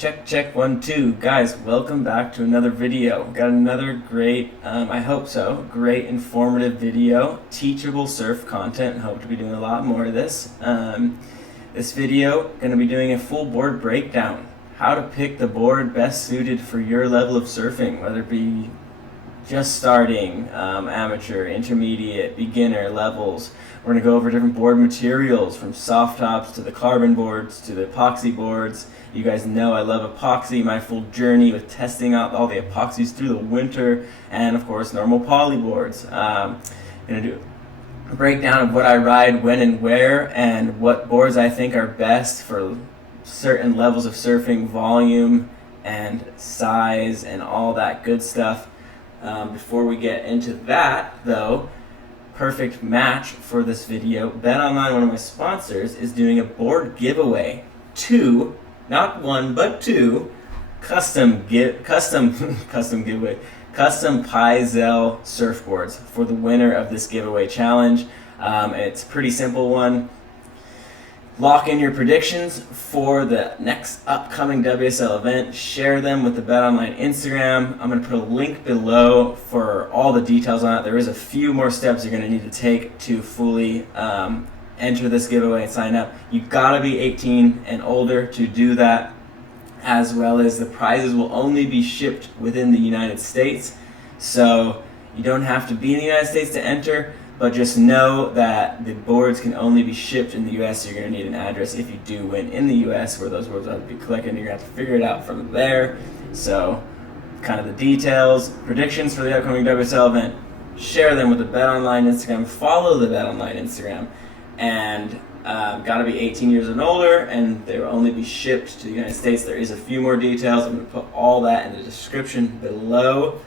Check, 1, 2. Guys, welcome back to another video. Got another great, I hope so, great informative video, teachable surf content. Hope to be doing a lot more of this. This video, going to be doing a full board breakdown. How to pick the board best suited for your level of surfing, whether it be just starting, amateur, intermediate, beginner levels. We're going to go over different board materials, from soft tops to the carbon boards to the epoxy boards. You guys know I love epoxy, my full journey with testing out all the epoxies through the winter, and of course normal poly boards. I'm going to do a breakdown of what I ride, when and where, and what boards I think are best for certain levels of surfing, volume and size and all that good stuff. Before we get into that though, perfect match for this video, BetOnline, one of my sponsors, is doing a board giveaway. 2, not 1, but 2 custom giveaway, custom PYZEL surfboards for the winner of this giveaway challenge. It's a pretty simple one. Lock in your predictions for the next upcoming WSL event. Share them with the BetOnline Instagram. I'm going to put a link below for all the details on it. There is a few more steps you're going to need to take to fully enter this giveaway and sign up. You've got to be 18 and older to do that, as well as the prizes will only be shipped within the United States. So you don't have to be in the United States to enter, but just know that the boards can only be shipped in the US, so you're going to need an address if you do win in the US where those boards have to be collected. You're going to have to figure it out from there. So kind of the details, predictions for the upcoming WSL event, share them with the BetOnline Instagram, follow the BetOnline Instagram, and got to be 18 years and older, and they will only be shipped to the United States. There is a few more details. I'm going to put all that in the description below.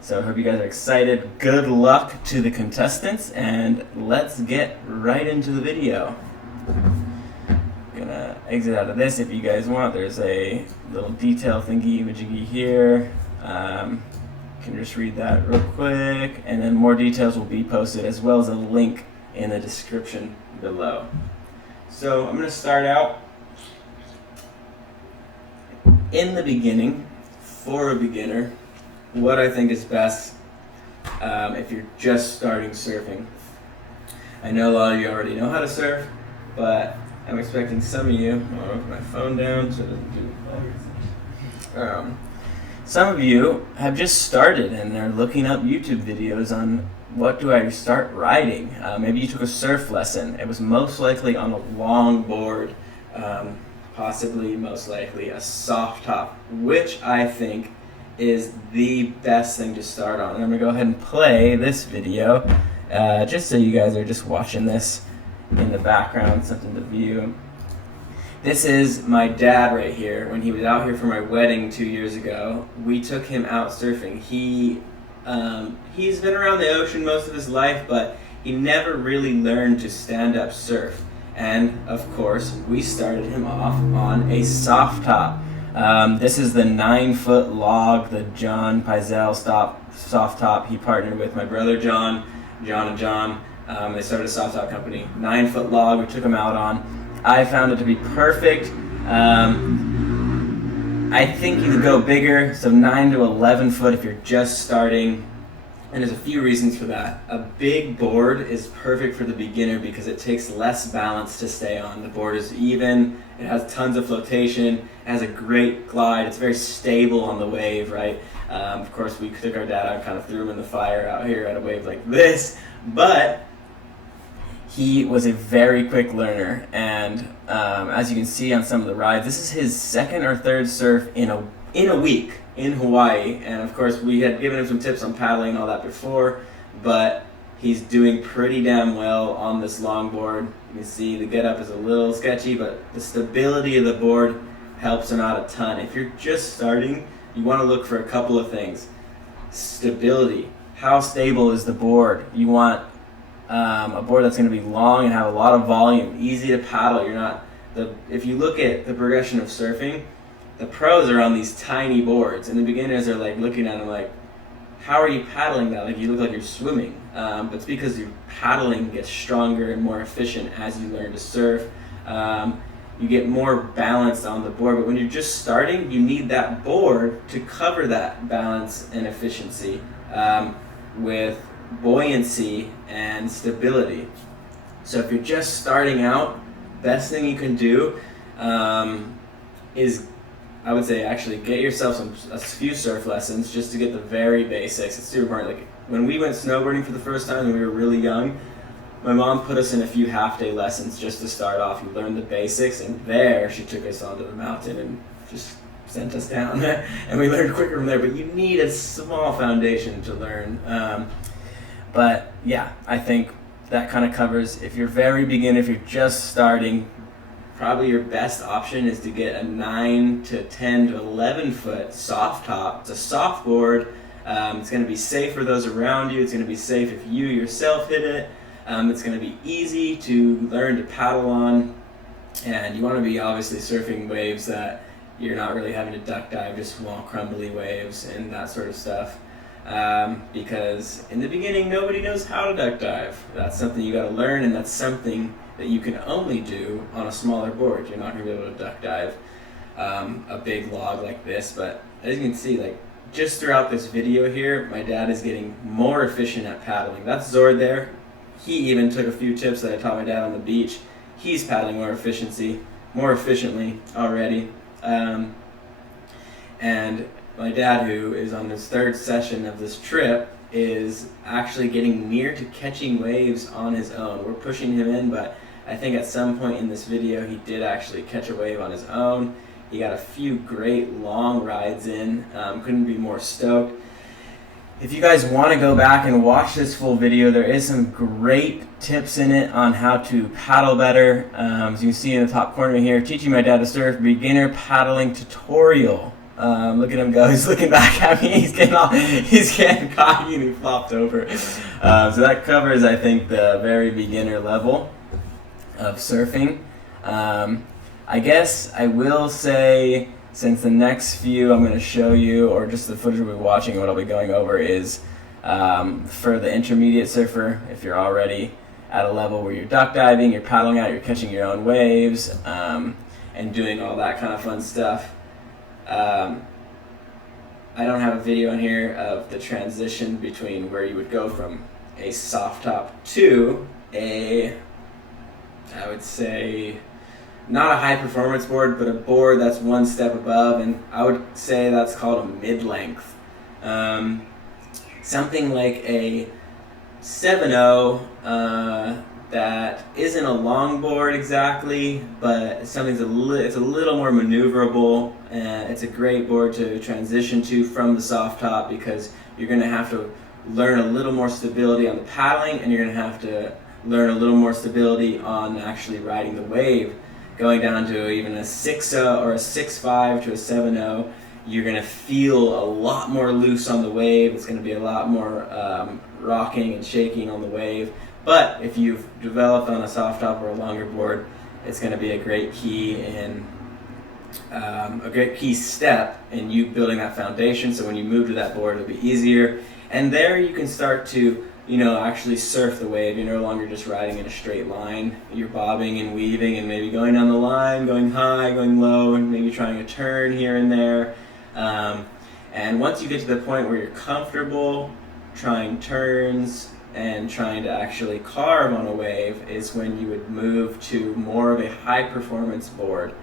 So I hope you guys are excited. Good luck to the contestants, and let's get right into the video. Gonna exit out of this if you guys want. There's a little detail thingy-majiggy here. Can just read that real quick, and then more details will be posted, as well as a link in the description below. So I'm gonna start out in the beginning, for a beginner, what I think is best if you're just starting surfing. I know a lot of you already know how to surf, but I'm expecting some of you, I'm gonna put my phone down so it doesn't do some of you have just started and are looking up YouTube videos on what do I start riding. Maybe you took a surf lesson. It was most likely on a long board, possibly most likely a soft top, which I think is the best thing to start on. And I'm gonna go ahead and play this video just so you guys are just watching this in the background, something to view. This is my dad right here. When he was out here for my wedding 2 years ago, we took him out surfing. He's been around the ocean most of his life, but he never really learned to stand up surf. And of course, we started him off on a soft top. This is the 9-foot log, the John PYZEL soft top. He partnered with my brother John and John. They started a soft top company. 9-foot log we took him out on. I found it to be perfect. I think you could go bigger, so 9 to 11 foot if you're just starting. And there's a few reasons for that. A big board is perfect for the beginner because it takes less balance to stay on. The board is even, it has tons of flotation, it has a great glide, it's very stable on the wave, right? Of course, we took our dad out, kind of threw him in the fire out here at a wave like this, but he was a very quick learner, and as you can see on some of the rides, this is his second or third surf in a week in Hawaii. And of course, we had given him some tips on paddling and all that before, but he's doing pretty damn well on this longboard. You can see the get up is a little sketchy, but the stability of the board helps him out a ton. If you're just starting, you want to look for a couple of things. Stability. How stable is the board? You want a board that's going to be long and have a lot of volume, easy to paddle. If you look at the progression of surfing, the pros are on these tiny boards, and the beginners are like looking at them like, how are you paddling that? Like, you look like you're swimming. But it's because your paddling gets stronger and more efficient as you learn to surf. you get more balance on the board. But when you're just starting, you need that board to cover that balance and efficiency with buoyancy and stability. So if you're just starting out, best thing you can do is, I would say, actually get yourself a few surf lessons just to get the very basics. It's super important. Like when we went snowboarding for the first time when we were really young, my mom put us in a few half-day lessons just to start off. We learned the basics, and there she took us onto the mountain and just sent us down. And we learned quicker from there, but you need a small foundation to learn. But yeah, I think that kind of covers, if you're very beginner, if you're just starting, probably your best option is to get a 9 to 10 to 11 foot soft top. It's a soft board. It's going to be safe for those around you. It's going to be safe if you yourself hit it. It's going to be easy to learn to paddle on, and you want to be obviously surfing waves that you're not really having to duck dive, just small crumbly waves and that sort of stuff. Because in the beginning, nobody knows how to duck dive. That's something you got to learn, and that's something that you can only do on a smaller board. You're not going to be able to duck dive a big log like this. But as you can see, like just throughout this video here, my dad is getting more efficient at paddling. That's Zoard there. He even took a few tips that I taught my dad on the beach. He's paddling more efficiently already. And my dad, who is on his third session of this trip, is actually getting near to catching waves on his own. We're pushing him in, but I think at some point in this video he did actually catch a wave on his own. He got a few great long rides in. Couldn't be more stoked. If you guys want to go back and watch this full video, there is some great tips in it on how to paddle better. As you can see in the top corner here, teaching my dad to surf, beginner paddling tutorial. Look at him go, he's looking back at me, he's getting cocky and he flopped over. So that covers, I think, the very beginner level of surfing. I guess I will say, since the next few I'm going to show you, or just the footage we'll be watching, what I'll be going over is for the intermediate surfer, if you're already at a level where you're duck diving, you're paddling out, you're catching your own waves, and doing all that kind of fun stuff. I don't have a video in here of the transition between where you would go from a soft top to a, I would say, not a high performance board, but a board that's one step above, and I would say that's called a mid-length. Something like a 7.0 that isn't a long board exactly, but it's a little more maneuverable, and it's a great board to transition to from the soft top, because you're going to have to learn a little more stability on the paddling, and you're going to have to learn a little more stability on actually riding the wave. Going down to even a 6.0 or a 6.5 to a 7.0, you're going to feel a lot more loose on the wave. It's going to be a lot more rocking and shaking on the wave. But if you've developed on a soft top or a longer board, it's going to be a great key in a great key step in you building that foundation. So when you move to that board, it'll be easier. And there you can start to, actually surf the wave. You're no longer just riding in a straight line. You're bobbing and weaving and maybe going down the line, going high, going low, and maybe trying a turn here and there. And once you get to the point where you're comfortable trying turns and trying to actually carve on a wave is when you would move to more of a high performance board.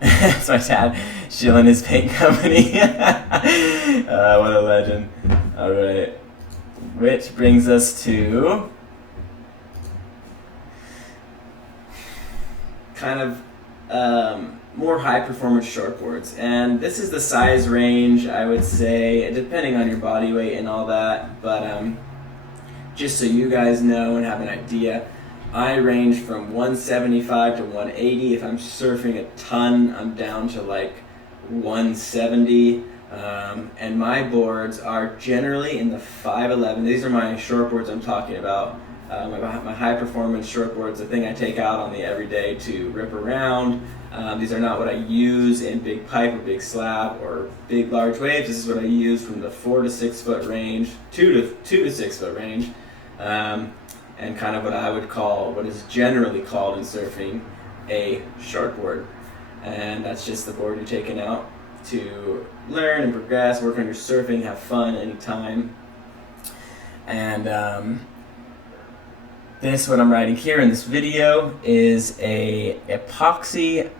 That's my dad shilling his paint company. What a legend. All right. Which brings us to kind of more high performance shortboards. And this is the size range, I would say, depending on your body weight and all that. But just so you guys know and have an idea, I range from 175 to 180. If I'm surfing a ton, I'm down to like 170. And my boards are generally in the 5'11". These are my shortboards I'm talking about. My high performance shortboards, the thing I take out on the everyday to rip around. These are not what I use in big pipe or big slab or big large waves. This is what I use from the 4 to 6 foot range, 2 to 6 foot range, and kind of what I would call, what is generally called in surfing, a shortboard. And that's just the board you're taking out to learn and progress, work on your surfing, have fun anytime. And this, what I'm riding here in this video, is a Epoxy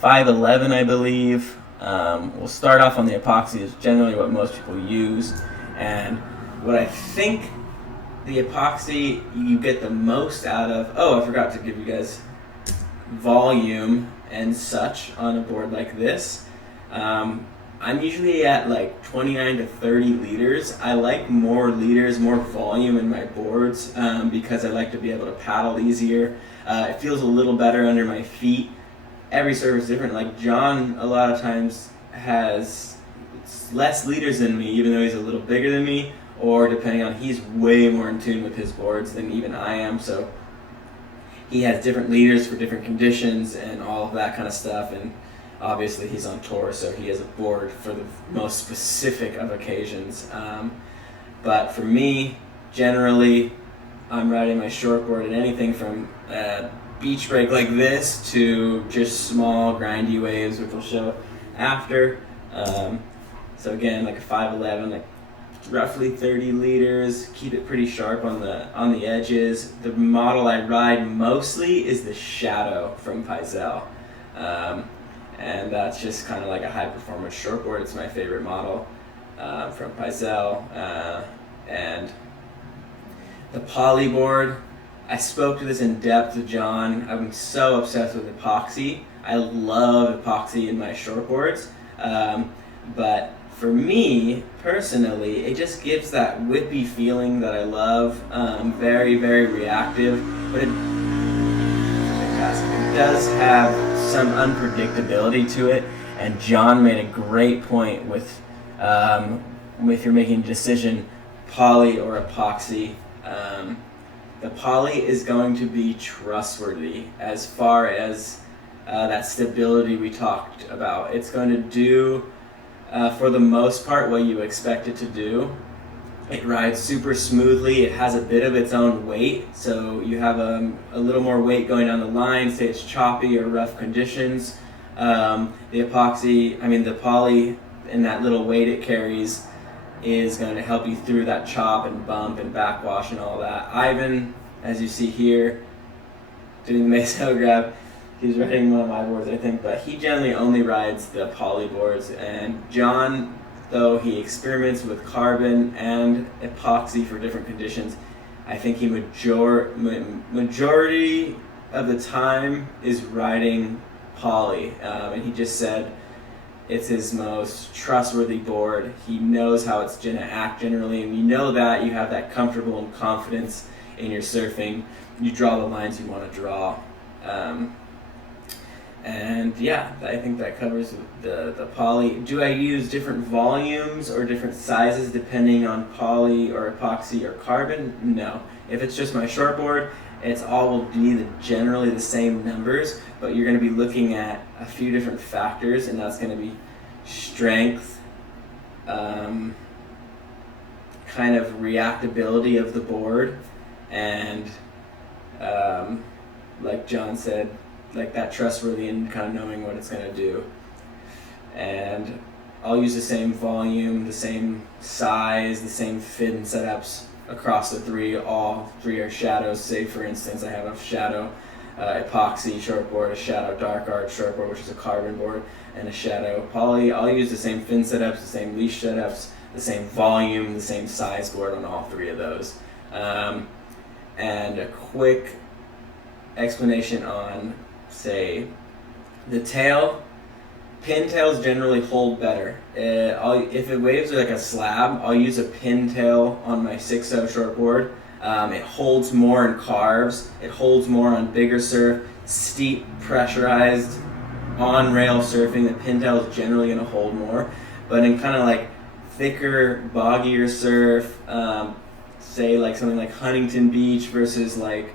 511, I believe. We'll start off on the Epoxy. Is generally what most people use, and what I think the Epoxy you get the most out of. Oh, I forgot to give you guys volume and such on a board like this. I'm usually at like 29 to 30 liters. I like more liters, more volume in my boards because I like to be able to paddle easier. It feels a little better under my feet. Every surfer is different. Like John a lot of times has less liters than me, even though he's a little bigger than me, or depending on, he's way more in tune with his boards than even I am. So he has different liters for different conditions and all of that kind of stuff. And obviously he's on tour, so he has a board for the most specific of occasions. But for me, generally, I'm riding my shortboard in anything from beach break like this to just small grindy waves, which we'll show after. So again, like a 511, like roughly 30 liters. Keep it pretty sharp on the edges. The model I ride mostly is the Shadow from PYZEL. And that's just kind of like a high performance shortboard. It's my favorite model from PYZEL. And the poly board, I spoke to this in depth with John. I'm so obsessed with epoxy. I love epoxy in my shortboards. But for me, personally, it just gives that whippy feeling that I love. Very, very reactive. But it does have some unpredictability to it, and John made a great point with if you're making a decision, poly or epoxy. The poly is going to be trustworthy as far as that stability we talked about. It's going to do, for the most part, what you expect it to do. It rides super smoothly. It has a bit of its own weight, so you have a little more weight going down the line, say it's choppy or rough conditions. The poly, and that little weight it carries is going to help you through that chop and bump and backwash and all that. Ivan, as you see here, doing the Mesa grab, he's riding one of my boards, I think, but he generally only rides the poly boards. And John, though he experiments with carbon and epoxy for different conditions, I think he majority of the time is riding poly. And he just said it's his most trustworthy board. He knows how it's going to act generally, and you know that you have that comfortable and confidence in your surfing. You draw the lines you want to draw. And yeah, I think that covers the poly. Do I use different volumes or different sizes depending on poly or epoxy or carbon? No. If it's just my shortboard, it's all will be generally the same numbers, but you're going to be looking at a few different factors, and that's going to be strength, kind of reactability of the board, and like John said, like that trustworthy and kind of knowing what it's going to do. And I'll use the same volume, the same size, the same fit and setups across the three. All three are shadows. Say for instance I have a Shadow epoxy shortboard, a Shadow dark art shortboard, which is a carbon board, and a Shadow poly. I'll use the same fin setups, the same leash setups, the same volume, the same size board on all three of those. And a quick explanation on, say, the tail. Pintails generally hold better. If it waves like a slab, I'll use a pintail on my 6.0 shortboard. It holds more in carves. It holds more on bigger surf, steep, pressurized, on-rail surfing. The pintail is generally going to hold more. But in kind of like thicker, boggier surf, say like something like Huntington Beach versus like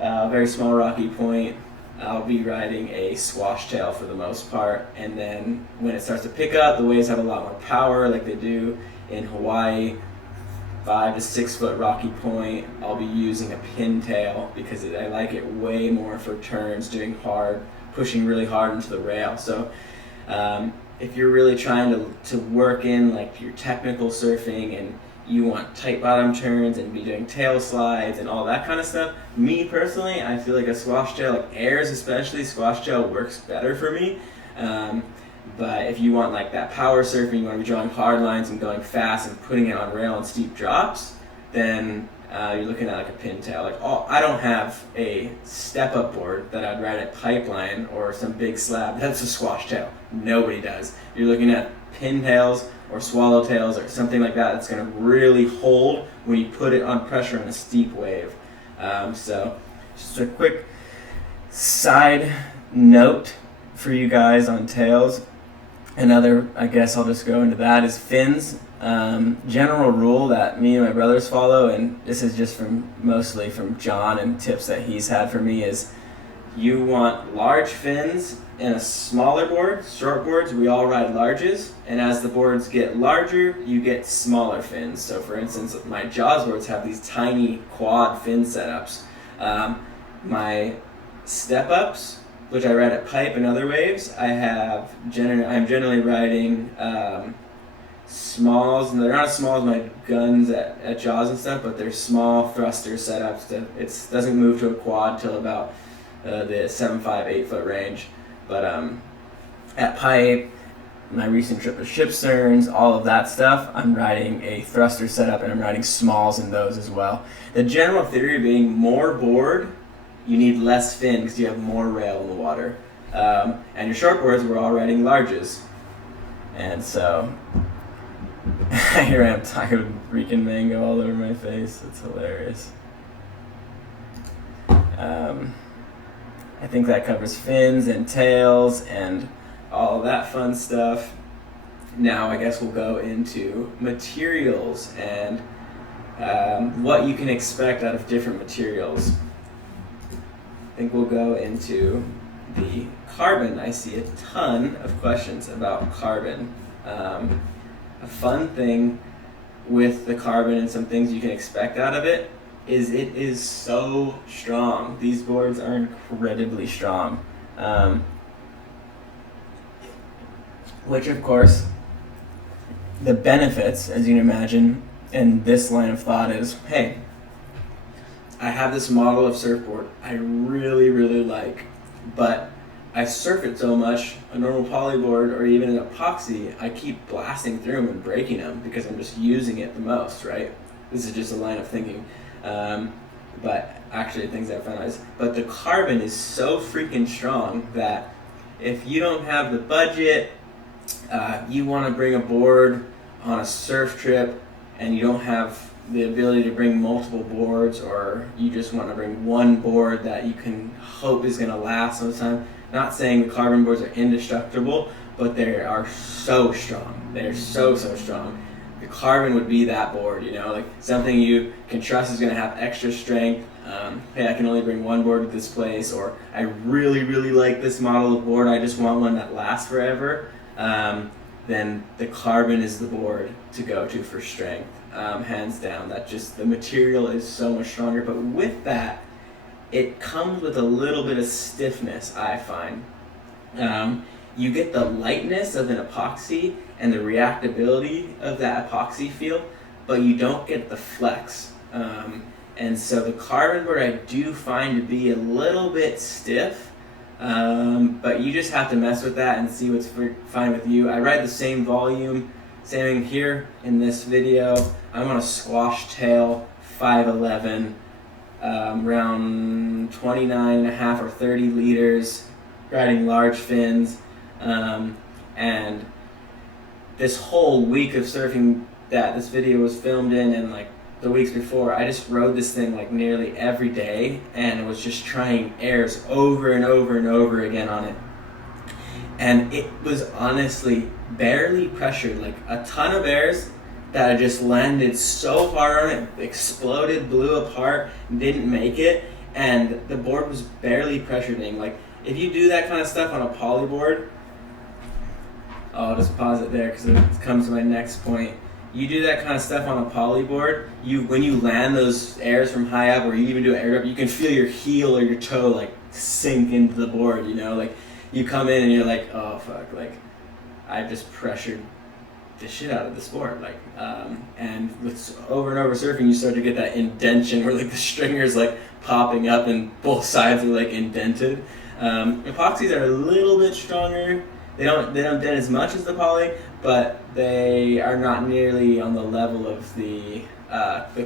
a very small rocky point, I'll be riding a swash tail for the most part. And then when it starts to pick up, the waves have a lot more power like they do in Hawaii. 5 to 6 foot rocky point, I'll be using a pintail because I like it way more for turns, doing hard pushing really hard into the rail. So if you're really trying to work in like your technical surfing and you want tight bottom turns and be doing tail slides and all that kind of stuff, me personally, I feel like a squash tail, like airs especially, squash tail works better for me. But if you want like that power surfing, you want to be drawing hard lines and going fast and putting it on rail and steep drops, then you're looking at like a pintail. Like, I don't have a step-up board that I'd ride at Pipeline or some big slab. That's a squash tail. Nobody does. You're looking at pintails or swallowtails or something like that that's going to really hold when you put it on pressure in a steep wave. So just a quick side note for you guys on tails. Another, I guess I'll just go into that, is fins. General rule that me and my brothers follow, and this is just mostly from John and tips that he's had for me, is you want large fins in a smaller board. Short boards, we all ride larges, and as the boards get larger, you get smaller fins. So for instance, my Jaws boards have these tiny quad fin setups. My step-ups, which I ride at Pipe and other waves, I'm generally riding smalls, and they're not as small as my guns at Jaws and stuff, but they're small thruster setups. It doesn't move to a quad till about the 7.5, 8 foot range. But at Pipe, my recent trip to Ship Sterns, all of that stuff, I'm riding a thruster setup and I'm riding smalls in those as well. The general theory being more board, you need less fin because you have more rail in the water. And your short boards, we're all riding larges. And so here I am talking with freaking mango all over my face. It's hilarious. I think that covers fins and tails and all of that fun stuff. Now I guess we'll go into materials and what you can expect out of different materials. I think we'll go into the carbon. I see a ton of questions about carbon. A fun thing with the carbon and some things you can expect out of it is it is so strong. These boards are incredibly strong. Which of course, the benefits, as you can imagine, in this line of thought is, hey, I have this model of surfboard I really, really like, but I surf it so much, a normal polyboard or even an epoxy, I keep blasting through them and breaking them because I'm just using it the most, right? This is just a line of thinking. But actually things I've found is, but the carbon is so freaking strong that if you don't have the budget, you want to bring a board on a surf trip and you don't have the ability to bring multiple boards, or you just want to bring one board that you can hope is going to last all the time. Not saying the carbon boards are indestructible, but they are so strong. They're so strong. The carbon would be that board, you know, like something you can trust is going to have extra strength. Hey, I can only bring one board to this place, or I really, really like this model of board, I just want one that lasts forever. Then the carbon is the board to go to for strength, hands down. That just, the material is so much stronger, but with that, it comes with a little bit of stiffness, I find. You get the lightness of an epoxy and the reactability of that epoxy feel, but you don't get the flex. And so the carbon board I do find to be a little bit stiff, but you just have to mess with that and see what's fine with you. I ride the same volume, same thing here in this video. I'm on a squash tail 511, around 29.5 or 30 liters, riding large fins. And this whole week of surfing that this video was filmed in, and like the weeks before, I just rode this thing like nearly every day and was just trying airs over and over and over again on it. And it was honestly barely pressured, like a ton of airs that I just landed so hard on it, exploded, blew apart, didn't make it, and the board was barely pressuring. Like if you do that kind of stuff on a polyboard, I'll just pause it there because it comes to my next point. You do that kind of stuff on a polyboard, when you land those airs from high up, or you even do an air drop, you can feel your heel or your toe like sink into the board, you know, like you come in and you're like, oh fuck, like I've just pressured the shit out of this board, like, and with over and over surfing, you start to get that indention where like the stringer's like popping up and both sides are like indented. Epoxies are a little bit stronger. They don't dent as much as the poly, but they are not nearly on the level of the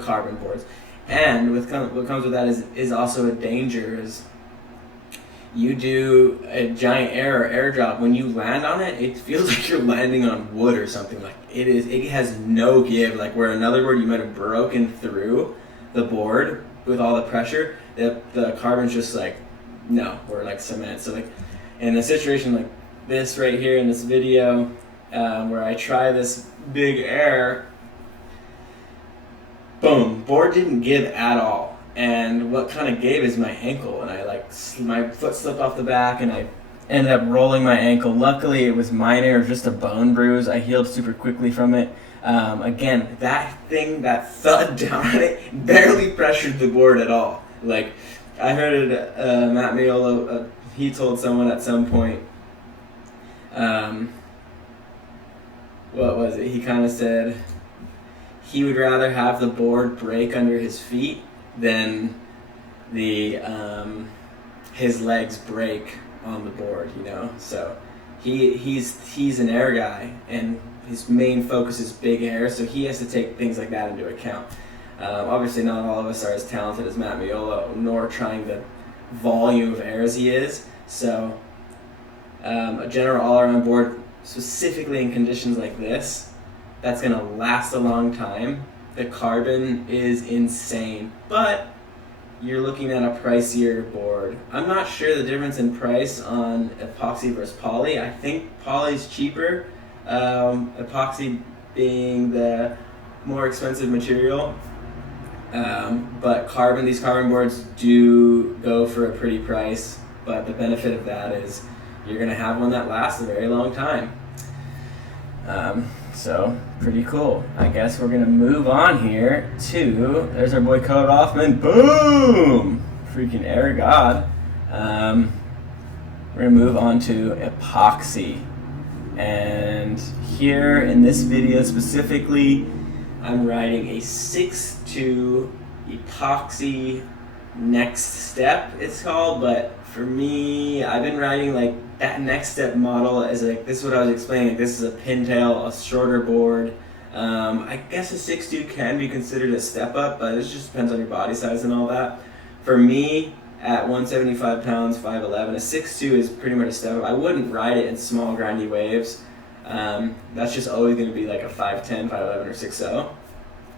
carbon boards. And what comes with that is also a danger. Is you do a giant air drop, when you land on it, it feels like you're landing on wood or something. Like it has no give. Like where another board you might have broken through the board with all the pressure, the carbon's just like, no, we're like cement. So like in a situation like this right here in this video, where I try this big air, boom, board didn't give at all. And what kind of gave is my ankle, and I like my foot slipped off the back and I ended up rolling my ankle. Luckily it was minor, it was just a bone bruise. I healed super quickly from it. Again, that thing, that thud down on it barely pressured the board at all. Like I heard Matt Maiolo, he told someone at some point, what was it? He kind of said he would rather have the board break under his feet than the his legs break on the board, you know. So he's an air guy, and his main focus is big air, so he has to take things like that into account. Obviously, not all of us are as talented as Matt Maiolo, nor trying the volume of air as he is. So a general all-around board, specifically in conditions like this, that's going to last a long time. The carbon is insane, but you're looking at a pricier board. I'm not sure the difference in price on epoxy versus poly. I think poly's cheaper, epoxy being the more expensive material. But these carbon boards do go for a pretty price, but the benefit of that is you're going to have one that lasts a very long time. So, pretty cool. I guess we're going to move on here to, there's our boy Code Hoffman. Boom! Freaking air god. We're going to move on to epoxy. And here in this video specifically, I'm riding a 6'2" epoxy next step, it's called, but for me, I've been riding like that next step model as like, this is what I was explaining, like this is a pintail, a shorter board. I guess a 6'2" can be considered a step up, but it just depends on your body size and all that. For me, at 175 pounds, 5'11", a 6'2" is pretty much a step up. I wouldn't ride it in small grindy waves. That's just always going to be like a 5'10", 5'11", or 6'0".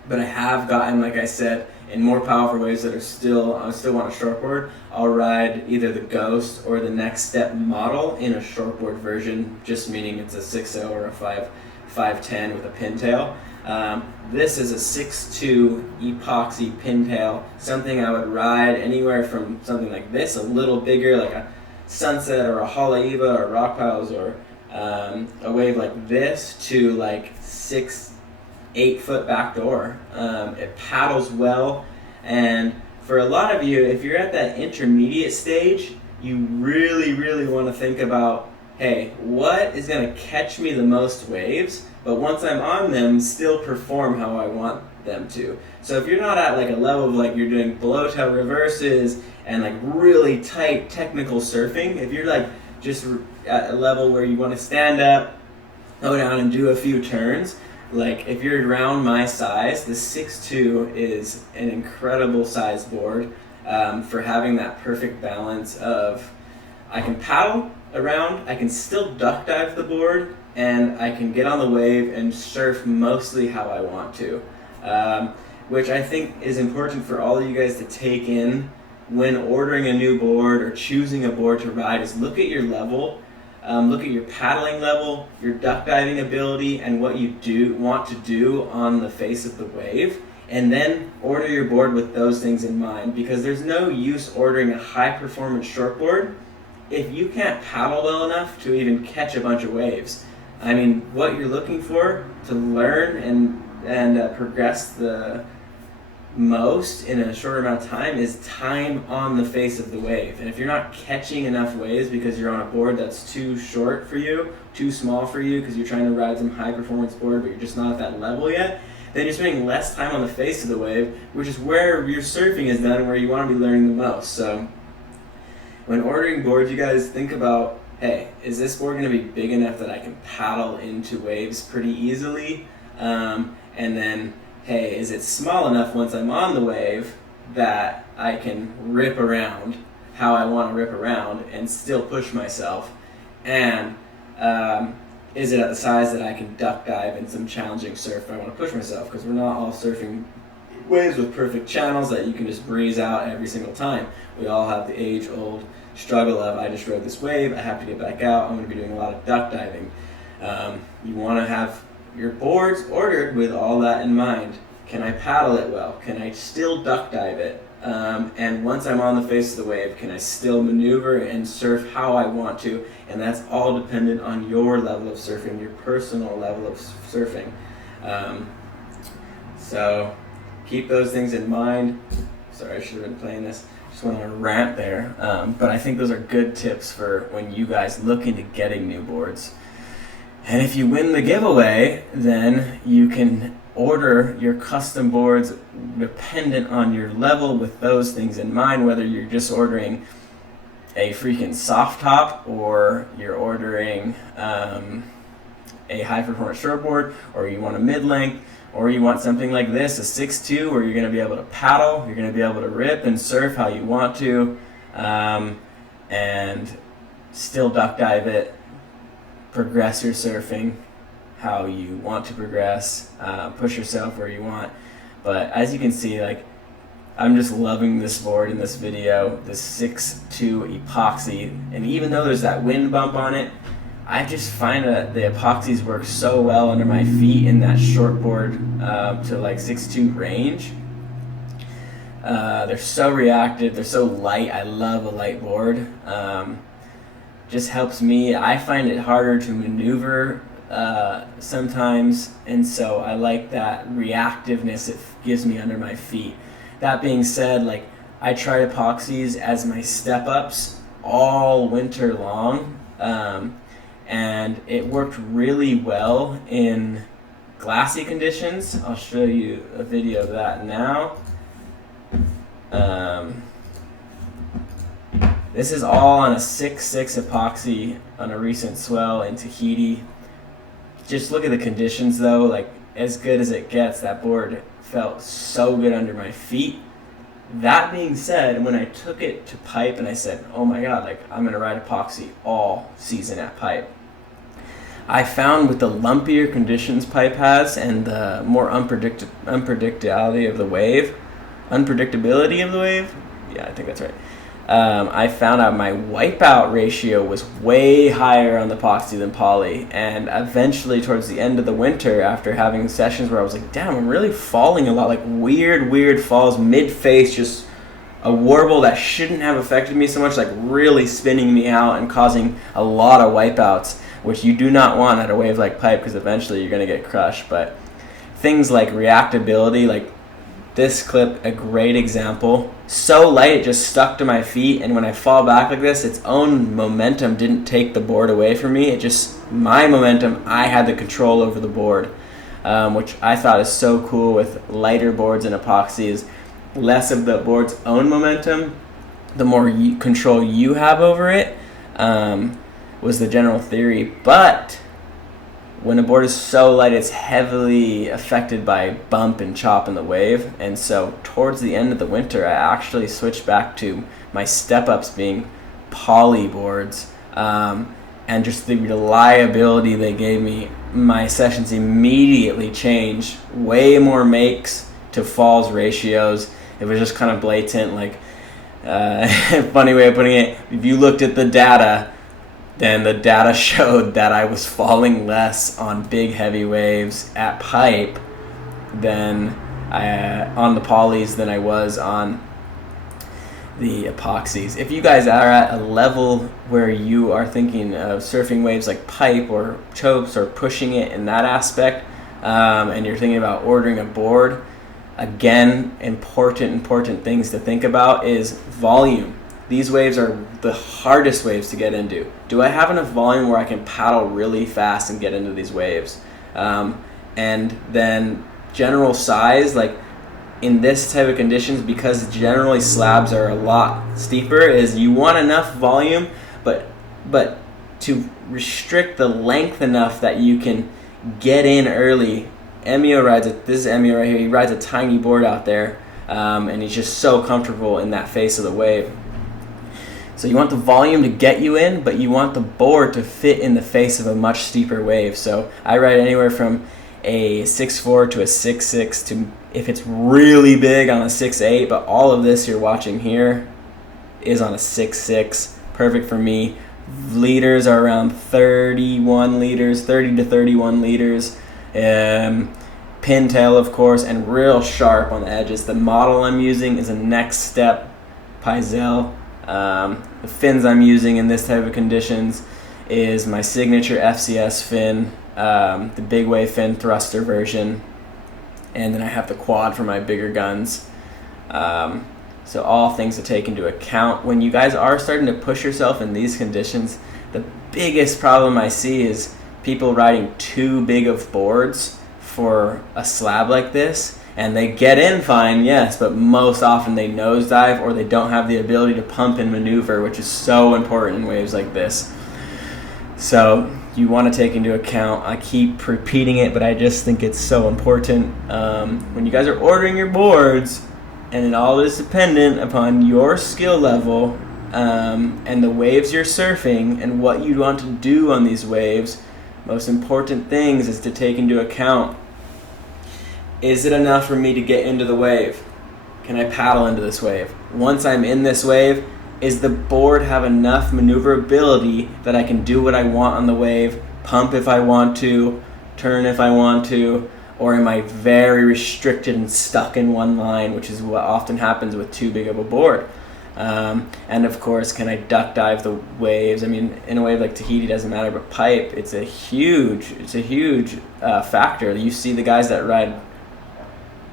But I have gotten, like I said, in more powerful waves that are I still want a shortboard. I'll ride either the Ghost or the Next Step model in a shortboard version, just meaning it's a 6'0" or a 5'10" with a pintail. This is a 6'2" epoxy pintail, something I would ride anywhere from something like this, a little bigger, like a Sunset or a Haleiwa or Rock Piles, or a wave like this, to like 8 foot backdoor. It paddles well, and for a lot of you, if you're at that intermediate stage, you really want to think about, hey, what is going to catch me the most waves, but once I'm on them, still perform how I want them to. So if you're not at like a level of like you're doing below tail reverses and like really tight technical surfing, if you're like just at a level where you want to stand up, go down and do a few turns, like if you're around my size, the 6'2" is an incredible size board for having that perfect balance of, I can paddle around, I can still duck dive the board, and I can get on the wave and surf mostly how I want to, which I think is important for all of you guys to take in when ordering a new board or choosing a board to ride, is look at your level. Look at your paddling level, your duck diving ability, and what you want to do on the face of the wave, and then order your board with those things in mind, because there's no use ordering a high-performance shortboard if you can't paddle well enough to even catch a bunch of waves. I mean, what you're looking for to learn and progress the most in a short amount of time is time on the face of the wave. And if you're not catching enough waves because you're on a board that's too short for you, too small for you because you're trying to ride some high performance board but you're just not at that level yet, then you're spending less time on the face of the wave, which is where your surfing is done, where you want to be learning the most. So when ordering boards, you guys think about, hey, is this board going to be big enough that I can paddle into waves pretty easily? And then, hey, is it small enough once I'm on the wave that I can rip around how I want to rip around and still push myself? And is it at the size that I can duck dive in some challenging surf if I want to push myself? Because we're not all surfing waves with perfect channels that you can just breeze out every single time. We all have the age-old struggle of, I just rode this wave, I have to get back out, I'm going to be doing a lot of duck diving. You want to have your boards ordered with all that in mind. Can I paddle it well? Can I still duck dive it? And once I'm on the face of the wave, can I still maneuver and surf how I want to? And that's all dependent on your level of surfing, your personal level of surfing. So keep those things in mind. Sorry, I should have been playing this. Just went on a rant there. But I think those are good tips for when you guys look into getting new boards. And if you win the giveaway, then you can order your custom boards dependent on your level with those things in mind, whether you're just ordering a freaking soft top or you're ordering a high performance shortboard, or you want a mid-length, or you want something like this, a 6'2", where you're going to be able to paddle, you're going to be able to rip and surf how you want to, and still duck dive it, progress your surfing how you want to progress, push yourself where you want. But as you can see, like, I'm just loving this board in this video, this 6'2" epoxy, and even though there's that wind bump on it, I just find that the epoxies work so well under my feet in that shortboard to like 6'2" range. They're so reactive, they're so light. I love a light board. Just helps me. I find it harder to maneuver sometimes, and so I like that reactiveness it gives me under my feet. That being said, like, I tried epoxies as my step-ups all winter long, and it worked really well in glassy conditions. I'll show you a video of that now. This is all on a 6'6" epoxy on a recent swell in Tahiti. Just look at the conditions though, like, as good as it gets. That board felt so good under my feet. That being said, when I took it to pipe and I said, oh my god, like, I'm gonna ride epoxy all season at pipe, I found with the lumpier conditions pipe has and the more unpredictability of the wave, yeah, I think that's right. I found out my wipeout ratio was way higher on the epoxy than poly, and eventually towards the end of the winter, after having sessions where I was like, damn, I'm really falling a lot, like weird falls mid-face, just a warble that shouldn't have affected me so much, like really spinning me out and causing a lot of wipeouts, which you do not want at a wave like pipe because eventually you're going to get crushed. But things like reactability, like this clip, a great example. So light it just stuck to my feet, and when I fall back like this, its own momentum didn't take the board away from me. It just, my momentum, I had the control over the board, which I thought is so cool with lighter boards and epoxies. Less of the board's own momentum, the more control you have over it, was the general theory. But when a board is so light, it's heavily affected by bump and chop in the wave. And so towards the end of the winter, I actually switched back to my step-ups being poly boards, and just the reliability they gave me. My sessions immediately changed, way more makes to falls ratios. It was just kind of blatant, like, funny way of putting it, if you looked at the data, then the data showed that I was falling less on big heavy waves at pipe than on the polys than I was on the epoxies. If you guys are at a level where you are thinking of surfing waves like pipe or chokes or pushing it in that aspect, and you're thinking about ordering a board, Again, important things to think about is volume. These waves are the hardest waves to get into. Do I have enough volume where I can paddle really fast and get into these waves? And then general size, like in this type of conditions, because generally slabs are a lot steeper, is you want enough volume, but to restrict the length enough that you can get in early. Emio rides this is Emio right here. He rides a tiny board out there, and he's just so comfortable in that face of the wave. So you want the volume to get you in, but you want the board to fit in the face of a much steeper wave. So I ride anywhere from a 6'4" to a 6'6" to, if it's really big, on a 6'8", but all of this you're watching here is on a 6'6", perfect for me. Liters are around 31 liters, 30 to 31 liters. Pintail, of course, and real sharp on the edges. The model I'm using is a Next Step PYZEL. The fins I'm using in this type of conditions is my signature FCS fin, the big wave fin thruster version, and then I have the quad for my bigger guns. So all things to take into account. When you guys are starting to push yourself in these conditions, the biggest problem I see is people riding too big of boards for a slab like this, and they get in fine, yes, but most often they nosedive or they don't have the ability to pump and maneuver, which is so important in waves like this. So you want to take into account, I keep repeating it, but I just think it's so important. When you guys are ordering your boards, and it all is dependent upon your skill level and the waves you're surfing and what you want to do on these waves, most important things is to take into account, is it enough for me to get into the wave? Can I paddle into this wave? Once I'm in this wave, is the board have enough maneuverability that I can do what I want on the wave, pump if I want to, turn if I want to, or am I very restricted and stuck in one line, which is what often happens with too big of a board? And of course, can I duck dive the waves? I mean, in a wave like Tahiti, doesn't matter, but pipe, it's a huge factor. You see the guys that ride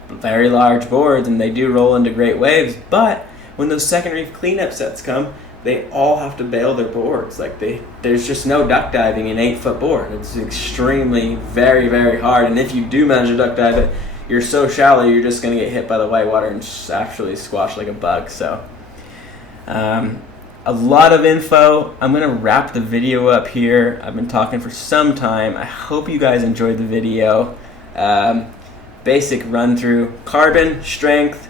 very large boards and they do roll into great waves, but when those second reef cleanup sets come, they all have to bail their boards. Like there's just no duck diving in 8-foot board. It's extremely, very, very hard. And if you do manage to duck dive it, you're so shallow, you're just going to get hit by the white water and just actually squash like a bug. So a lot of info. I'm going to wrap the video up here. I've been talking for some time. I hope you guys enjoyed the video. Basic run through: carbon, strength,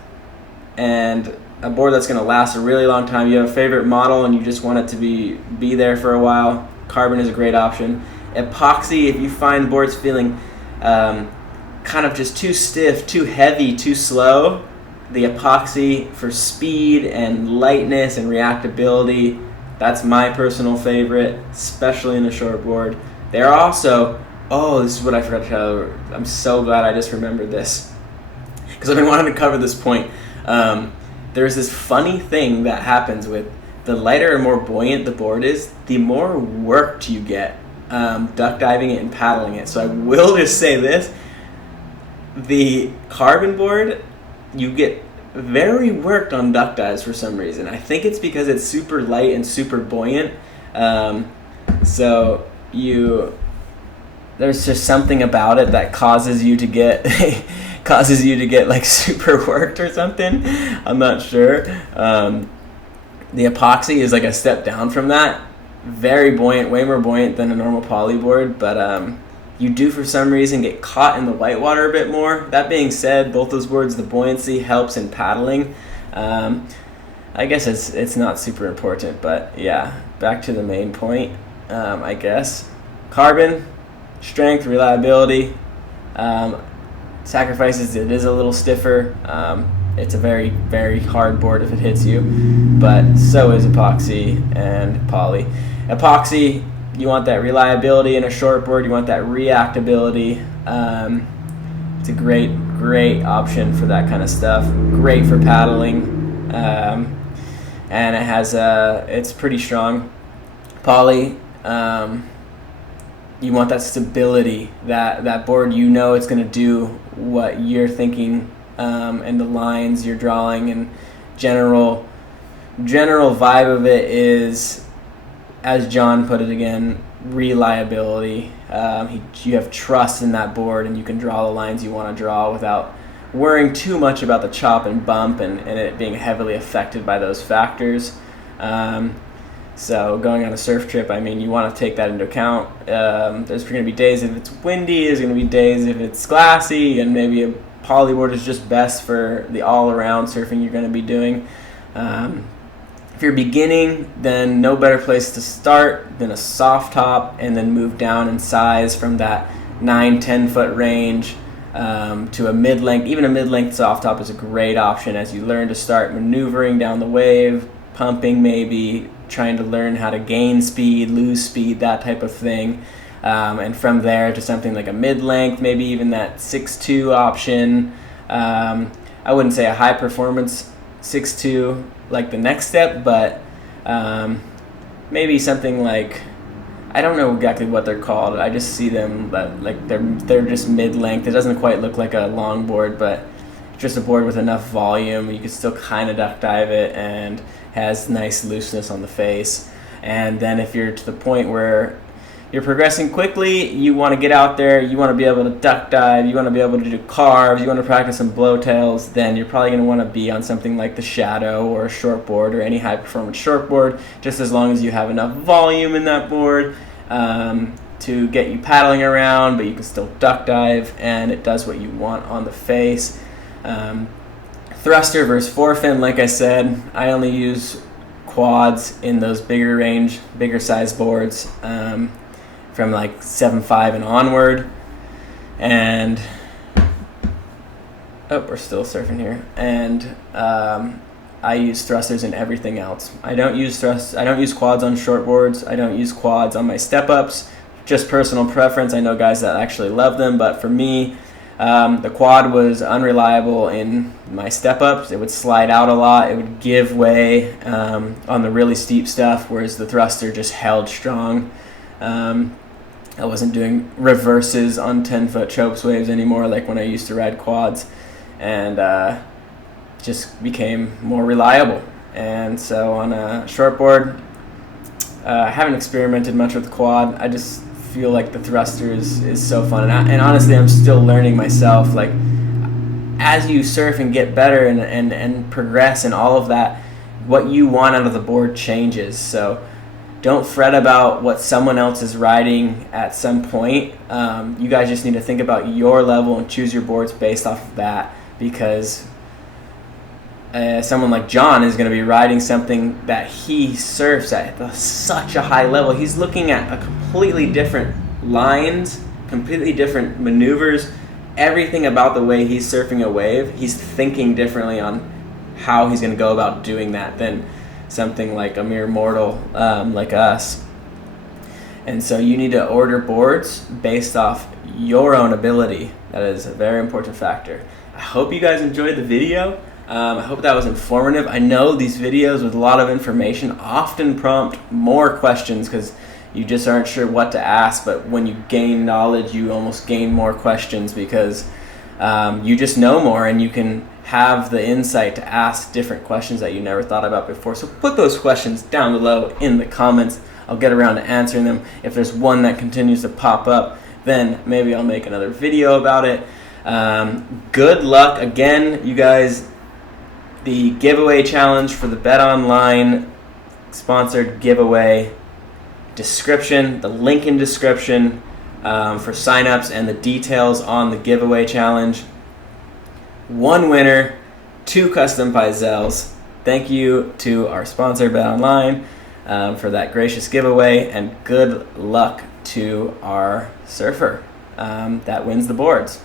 and a board that's going to last a really long time. You have a favorite model and you just want it to be there for a while, carbon is a great option. Epoxy, if you find boards feeling kind of just too stiff, too heavy, too slow, the epoxy for speed and lightness and reactability, that's my personal favorite, especially in a shortboard. They're also, this is what I forgot to tell you. I'm so glad I just remembered this, because I've been wanting to cover this point. There's this funny thing that happens with the lighter and more buoyant the board is, the more worked you get duck diving it and paddling it. So I will just say this: the carbon board, you get very worked on duck dives for some reason. I think it's because it's super light and super buoyant. So there's just something about it that causes you to get like super worked or something. I'm not sure. The epoxy is like a step down from that. Very buoyant, way more buoyant than a normal poly board, but you do for some reason get caught in the whitewater a bit more. That being said, both those boards, the buoyancy helps in paddling. I guess it's not super important, but yeah, back to the main point, I guess. Carbon, strength, reliability. Sacrifices, it is a little stiffer. It's a very, very hard board if it hits you, but so is epoxy and poly. Epoxy, you want that reliability in a shortboard, you want that reactability. It's a great option for that kind of stuff. Great for paddling, and it has it's pretty strong. Poly, you want that stability, that board, you know it's going to do what you're thinking and the lines you're drawing, and general vibe of it is, as John put it again, reliability. You have trust in that board, and you can draw the lines you want to draw without worrying too much about the chop and bump and it being heavily affected by those factors. So going on a surf trip, I mean, you want to take that into account. There's going to be days if it's windy, there's going to be days if it's glassy, and maybe a polyboard is just best for the all-around surfing you're going to be doing. If you're beginning, then no better place to start than a soft top, and then move down in size from that 9-10 foot range to a mid-length. Even a mid-length soft top is a great option as you learn to start maneuvering down the wave, pumping maybe, trying to learn how to gain speed, lose speed, that type of thing. And from there to something like a mid-length, maybe even that 6'2" option. I wouldn't say a high-performance 6'2" like the next step, but maybe something like, I don't know exactly what they're called. I just see them, but like they're just mid-length. It doesn't quite look like a long board, but just a board with enough volume. You can still kind of duck dive it and has nice looseness on the face. And then if you're to the point where you're progressing quickly, you want to get out there, you want to be able to duck dive, you want to be able to do carves, you want to practice some blowtails, then you're probably going to want to be on something like the Shadow or a shortboard or any high performance shortboard, just as long as you have enough volume in that board to get you paddling around, but you can still duck dive and it does what you want on the face. Thruster versus forefin, like I said, I only use quads in those bigger range, bigger size boards, from like 7.5 and onward. And we're still surfing here. And I use thrusters in everything else. I don't use quads on shortboards. I don't use quads on my step-ups. Just personal preference. I know guys that actually love them, but for me, the quad was unreliable in my step-ups. It would slide out a lot. It would give way on the really steep stuff, whereas the thruster just held strong. I wasn't doing reverses on 10-foot chokes waves anymore like when I used to ride quads, and just became more reliable. And so on a shortboard, I haven't experimented much with the quad. I just feel like the thruster is so fun, and honestly I'm still learning myself. Like, as you surf and get better and progress and all of that, what you want out of the board changes. So don't fret about what someone else is riding at some point. You guys just need to think about your level and choose your boards based off of that, because someone like John is going to be riding something that he surfs at such a high level. He's looking at a completely different lines, completely different maneuvers, everything about the way he's surfing a wave. He's thinking differently on how he's going to go about doing that than something like a mere mortal like us. And so you need to order boards based off your own ability. That is a very important factor. I hope you guys enjoyed the video. I hope that was informative. I know these videos with a lot of information often prompt more questions because you just aren't sure what to ask, but when you gain knowledge, you almost gain more questions because you just know more and you can have the insight to ask different questions that you never thought about before. So put those questions down below in the comments. I'll get around to answering them. If there's one that continues to pop up, then maybe I'll make another video about it. Good luck again, you guys. The giveaway challenge for the BETONLINE sponsored giveaway, description, the link in description for signups and the details on the giveaway challenge. One winner, 2 custom PYZELs. Thank you to our sponsor BETONLINE for that gracious giveaway, and good luck to our surfer that wins the boards.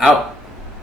Out.